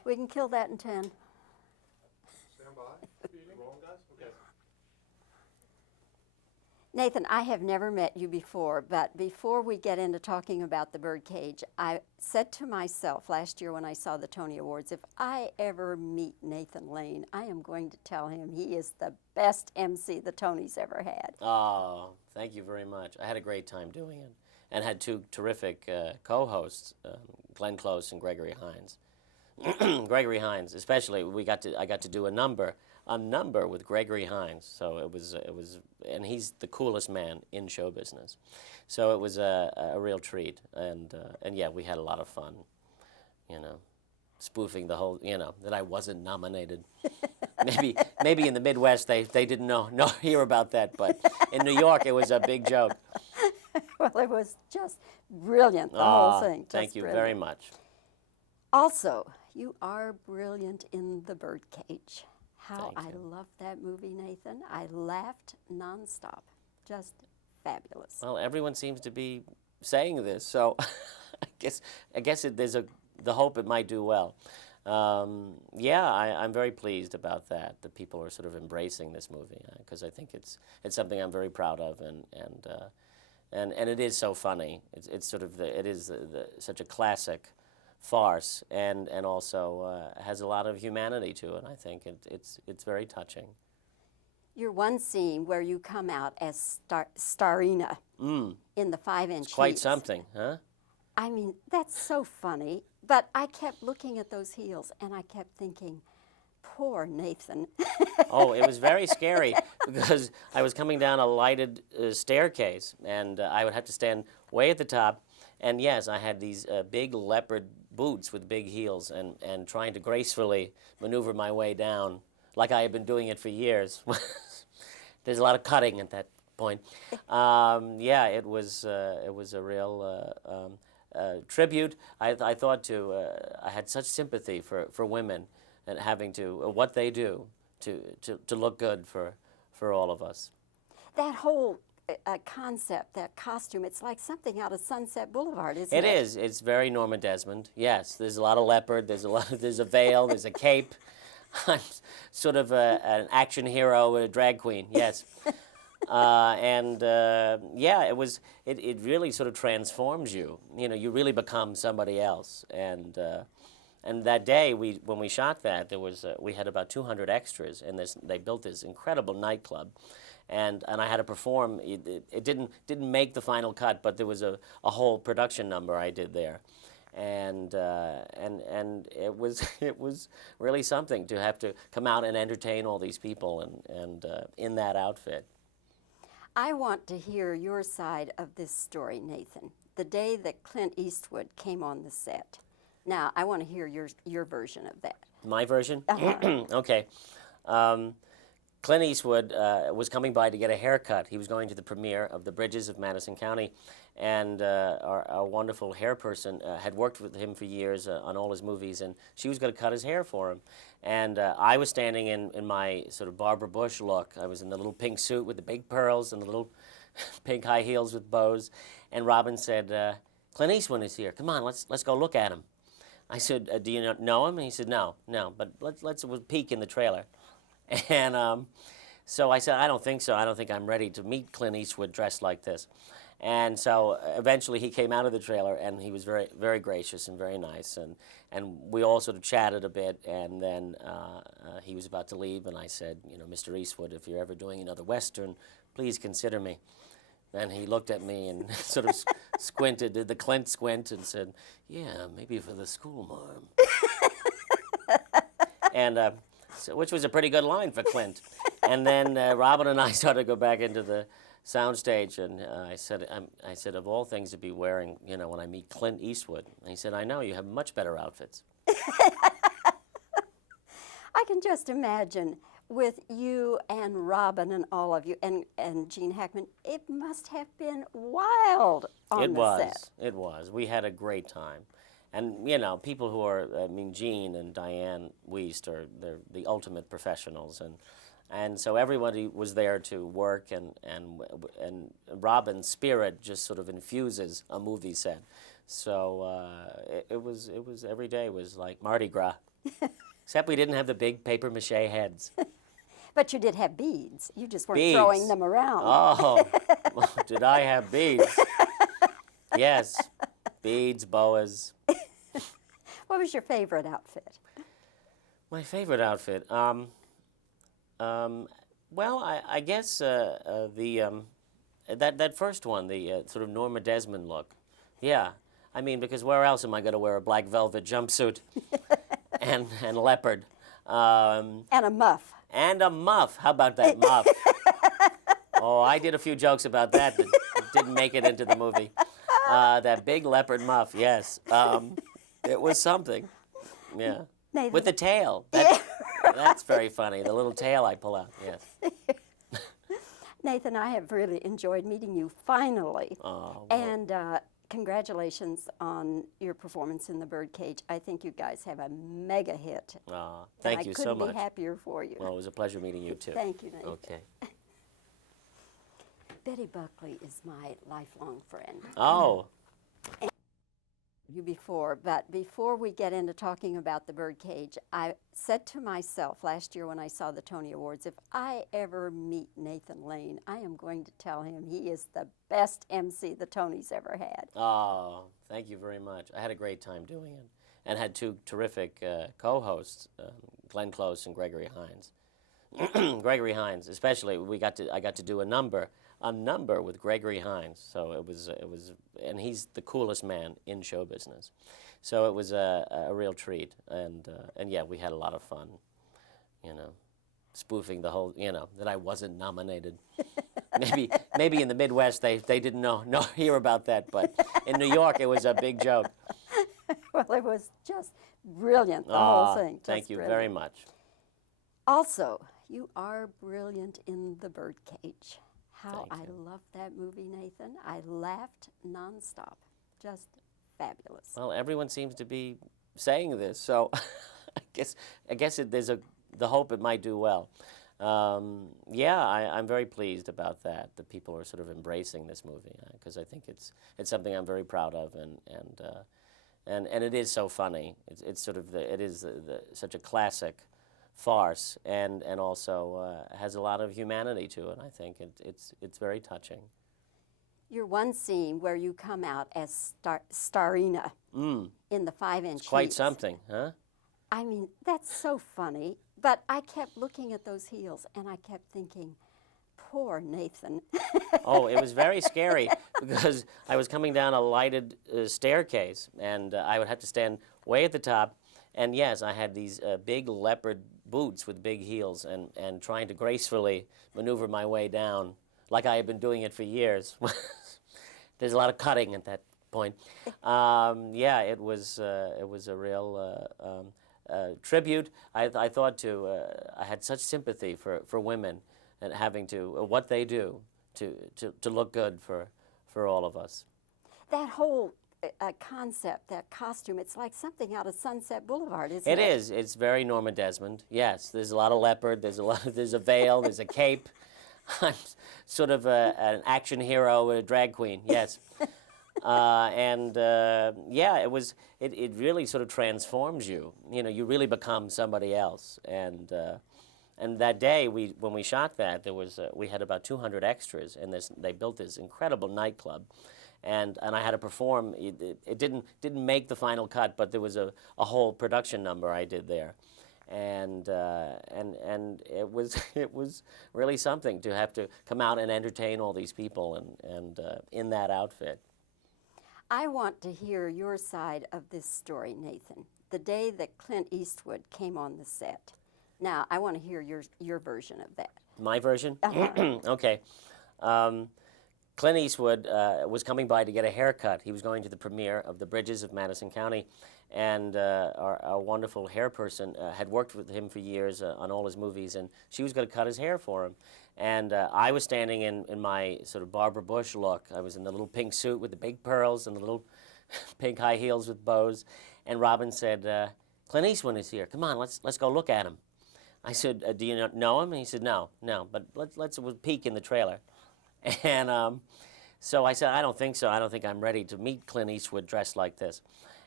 We can kill that in 10. Stand by. Rolling, guys? Okay. Nathan, I have never met you before, but before we get into talking about the Birdcage, I said to myself last year when I saw the Tony Awards, if I ever meet Nathan Lane, I am going to tell him he is the best MC the Tonys ever had. Oh, thank you very much. I had a great time doing it, and had two terrific co-hosts, Glenn Close and Gregory Hines. Gregory Hines, especially, I got to do a number with Gregory Hines. So it was, and he's the coolest man in show business. So it was a real treat, and yeah, we had a lot of fun, spoofing the whole, that I wasn't nominated. Maybe in the Midwest they didn't hear about that, but in New York it was a big joke. Well, it was just brilliant, the whole thing. Thank you very much. Also, you are brilliant in the Birdcage. How Thank I you. loved that movie, Nathan. I laughed nonstop. Just fabulous. Well, everyone seems to be saying this, so I guess there's the hope it might do well. Yeah, I'm very pleased about that. That people are sort of embracing this movie, because I think it's something I'm very proud of, and it is so funny. It's sort of such a classic farce, and also has a lot of humanity to it. I think it's very touching. Your one scene where you come out as Starina in the 5-inch Quite heels. something, huh? I mean, that's so funny. But I kept looking at those heels, and I kept thinking, poor Nathan. Oh, it was very scary because I was coming down a lighted staircase, and I would have to stand way at the top. And yes, I had these big leopard boots with big heels, and trying to gracefully maneuver my way down like I had been doing it for years. There's a lot of cutting at that point. Yeah, it was a real tribute. I thought I had such sympathy for women and having to what they do to look good for all of us. That whole concept, that costume, it's like something out of Sunset Boulevard, isn't it? It is. It's very Norma Desmond. Yes, there's a lot of leopard. There's a veil. There's a cape. I'm sort of an action hero, a drag queen. Yes. Yeah, it really sort of transforms you. You really become somebody else. And that day when we shot that, we had about 200 extras, and they built this incredible nightclub, and I had to perform. It didn't make the final cut, but there was a whole production number I did there. And it was really something to have to come out and entertain all these people and in that outfit. I want to hear your side of this story, Nathan. The day that Clint Eastwood came on the set. Now, I want to hear your version of that. My version? Uh-huh. Okay. Clint Eastwood was coming by to get a haircut. He was going to the premiere of The Bridges of Madison County, and our wonderful hair person had worked with him for years on all his movies, and she was going to cut his hair for him. And I was standing in my sort of Barbara Bush look. I was in the little pink suit with the big pearls and the little pink high heels with bows. And Robin said, Clint Eastwood is here. Come on, let's go look at him. I said, do you know him? And he said, no, but let's peek in the trailer. And so I said, I don't think so. I don't think I'm ready to meet Clint Eastwood dressed like this. And so eventually he came out of the trailer, and he was very, very gracious and very nice. And we all sort of chatted a bit, and then he was about to leave, and I said, Mr. Eastwood, if you're ever doing another Western, please consider me. And he looked at me and sort of squinted, did the Clint squint, and said, yeah, maybe for the school marm. And which was a pretty good line for Clint. And then Robin and I started to go back into the soundstage, and I said, of all things to be wearing, when I meet Clint Eastwood. And he said, I know, you have much better outfits. I can just imagine with you and Robin and all of you, and Gene Hackman, it must have been wild on the set. It was. We had a great time. And, people who are, Gene and Diane Wiest they're the ultimate professionals. And so everybody was there to work, and Robin's spirit just sort of infuses a movie set. So it was every day was like Mardi Gras. Except we didn't have the big paper mache heads. But you did have beads. You just weren't Beads. throwing them around. Oh, did I have beads? Yes, beads, boas. What was your favorite outfit? My favorite outfit. Well, I guess that first one, the sort of Norma Desmond look. Yeah, I mean, because where else am I going to wear a black velvet jumpsuit and leopard? And a muff. And a muff. How about that muff? Oh, I did a few jokes about that didn't make it into the movie. That big leopard muff, yes. It was something. Yeah. Nathan. With the tail. That's very funny. The little tail I pull out, yes. Nathan, I have really enjoyed meeting you finally. Oh, well, And congratulations on your performance in the Birdcage. I think you guys have a mega hit. thank you so I couldn't much. be happier for you. Well, it was a pleasure meeting you too. Thank you, Nathan. Okay. Betty Buckley is my lifelong friend. Oh, You before, but before we get into talking about the Birdcage, I said to myself last year when I saw the Tony Awards, if I ever meet Nathan Lane, I am going to tell him he is the best MC the Tonys ever had. oh, thank you very much. I had a great time doing it, and had two terrific co-hosts, Glenn Close and Gregory Hines. Gregory Hines, especially, I got to do a number with Gregory Hines. So it was, and he's the coolest man in show business. So it was a real treat, and yeah, we had a lot of fun, spoofing the whole, that I wasn't nominated. Maybe in the Midwest they didn't hear about that, but in New York it was a big joke. Well, it was just brilliant, the whole thing. Thank you very much. Also, you are brilliant in the Birdcage. How Thank I loved that movie, Nathan. I laughed nonstop. Just fabulous. Well, everyone seems to be saying this, so I guess there's the hope it might do well. Yeah, I'm very pleased about that. That people are sort of embracing this movie, because I think it's something I'm very proud of, and it is so funny. It's sort of such a classic farce, and also has a lot of humanity to it. I think it's very touching. Your one scene where you come out as Starina in the 5-inch Quite heels. something, huh? I mean, that's so funny. But I kept looking at those heels, and I kept thinking, poor Nathan. Oh, it was very scary because I was coming down a lighted staircase, and I would have to stand way at the top. And yes, I had these big leopard boots with big heels, and trying to gracefully maneuver my way down like I had been doing it for years. There's a lot of cutting at that point. Yeah, it was a real tribute. I thought I had such sympathy for women and having to what they do to look good for all of us. That whole concept, that costume, it's like something out of Sunset Boulevard, isn't it? It is. It's very Norma Desmond. Yes, there's a lot of leopard. There's a veil. There's a cape. I'm sort of an action hero, a drag queen. Yes. Yeah, it really sort of transforms you. You really become somebody else. And that day when we shot that, we had about 200 extras, and they built this incredible nightclub, and I had to perform. It didn't make the final cut, but there was a whole production number I did there. And it was really something to have to come out and entertain all these people and in that outfit. I want to hear your side of this story, Nathan. The day that Clint Eastwood came on the set. Now, I want to hear your version of that. My version? Uh-huh. Okay. Clint Eastwood was coming by to get a haircut. He was going to the premiere of The Bridges of Madison County, and our wonderful hair person had worked with him for years on all his movies, and she was going to cut his hair for him. And I was standing in my sort of Barbara Bush look. I was in the little pink suit with the big pearls and the little pink high heels with bows. And Robin said, Clint Eastwood is here. Come on, let's go look at him. I said, do you know him? And he said, no, but let's peek in the trailer. And so I said, I don't think so. I don't think I'm ready to meet Clint Eastwood dressed like this.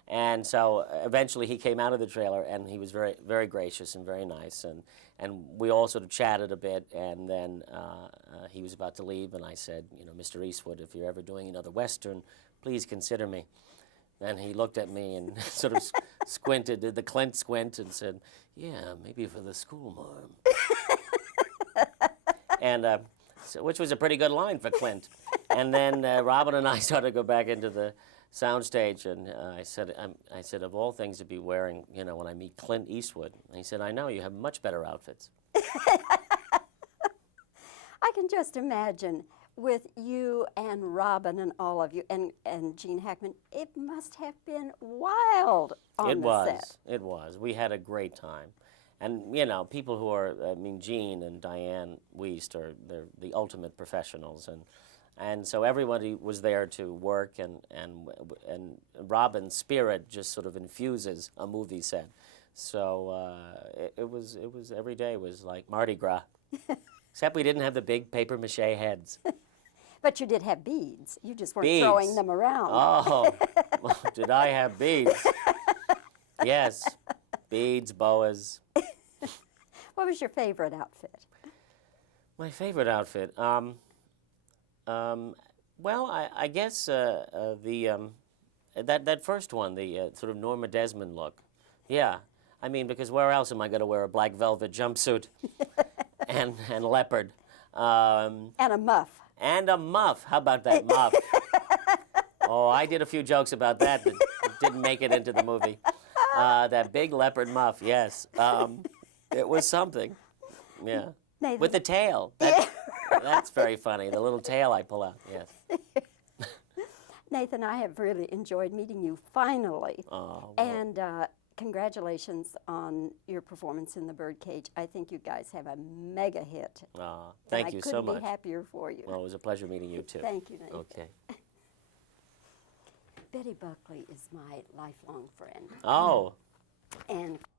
And so eventually he came out of the trailer, and he was very, very gracious and very nice. And we all sort of chatted a bit, and then he was about to leave, and I said, you know, Mr. Eastwood, if you're ever doing another Western, please consider me. And he looked at me and sort of squinted, did the Clint squint, and said, yeah, maybe for the school marm. And so, which was a pretty good line for Clint. And then Robin and I started to go back into the soundstage, and I said, of all things to be wearing, you know, when I meet Clint Eastwood. And he said, I know, you have much better outfits. I can just imagine with you and Robin and all of you and Gene Hackman, it must have been wild on the set. It was. We had a great time. And, you know, people who are, I mean, Gene and Diane Wiest they're the ultimate professionals. And so everybody was there to work, and Robin's spirit just sort of infuses a movie set. So it was every day was like Mardi Gras, except we didn't have the big paper mache heads. But you did have beads. You just weren't Beads. throwing them around. Oh, did I have beads? Yes, beads, boas. What was your favorite outfit? My favorite outfit. Well, I guess that first one, the sort of Norma Desmond look. Yeah, I mean, because where else am I going to wear a black velvet jumpsuit and leopard? And a muff. And a muff. How about that muff? Oh, I did a few jokes about that didn't make it into the movie. That big leopard muff, yes. It was something. Yeah. Nathan. With the tail. That's very funny. The little tail I pull out, yes. Nathan, I have really enjoyed meeting you finally. Oh, well. And congratulations on your performance in the Birdcage. I think you guys have a mega hit. Thank you so much. I couldn't be happier for you. Well, it was a pleasure meeting you, too. Thank you, Nathan. Okay. Betty Buckley is my lifelong friend. Oh. And